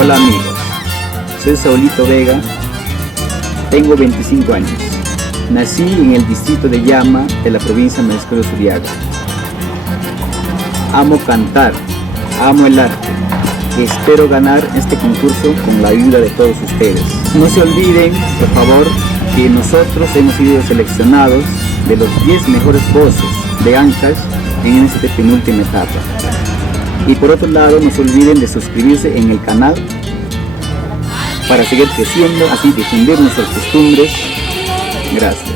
Hola amigos, soy Saulito Vega, tengo 25 años. Nací en el distrito de Llama de la provincia de Mariscal de Suriaga. Amo cantar, amo el arte. Espero ganar este concurso con la ayuda de todos ustedes. No se olviden, por favor, que nosotros hemos sido seleccionados de los 10 mejores voces de Ancash en esta penúltima etapa. Y por otro lado, no se olviden de suscribirse en el canal para seguir creciendo, así difundir nuestras costumbres. Gracias.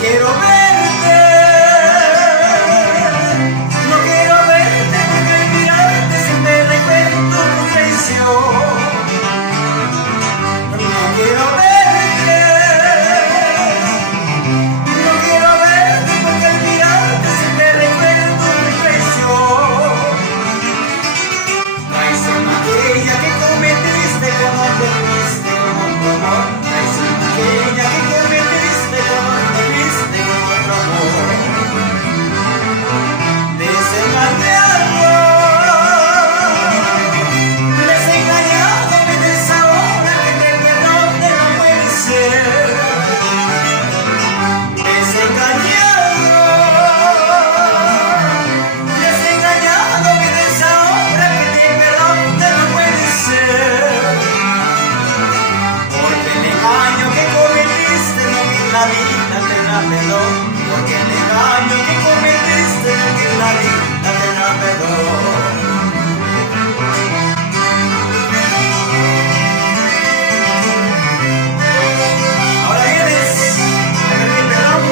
Quiero verte, no quiero verte porque al mirarte siempre recuerdo tu traición. No quiero verte, no quiero verte porque al mirarte siempre recuerdo tu traición. Traición aquella que cometiste cuando te fuiste con otro amor. Traición aquella que cometiste cuando te fuiste con otro amor. Desengañado, me desahora que te perdone no puede ser. Desengañado, me desahora que te perdone no puede ser. Porque el engaño que cometiste no que la vida te da perdón. Porque el engaño que cometiste no que la vida te da perdón. Ahora vienes a pedir perdón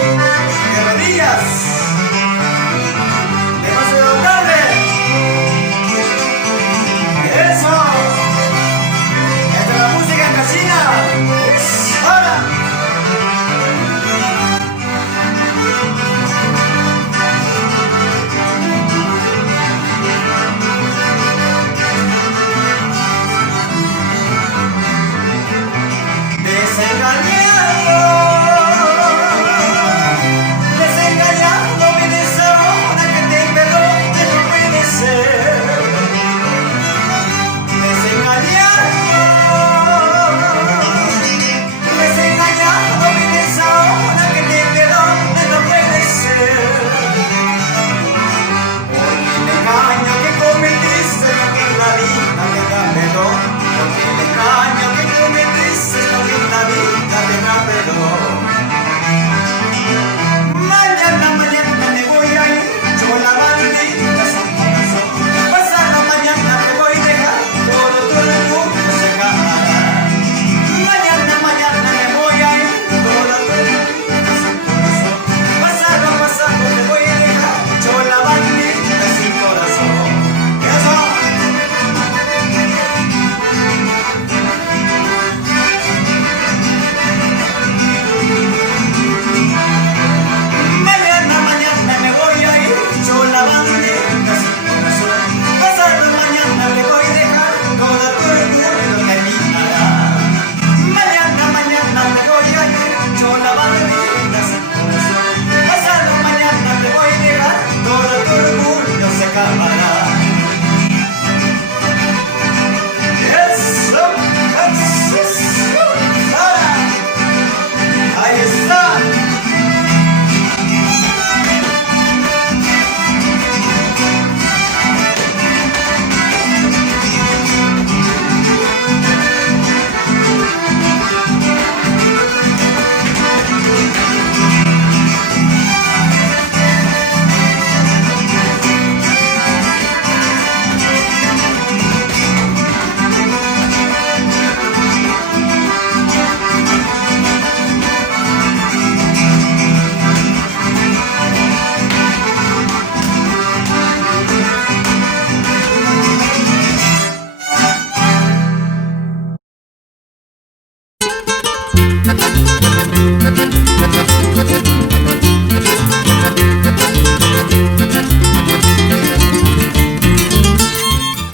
de rodillas. Demasiado tarde. Eso. Esta es la música en casina. Ahora.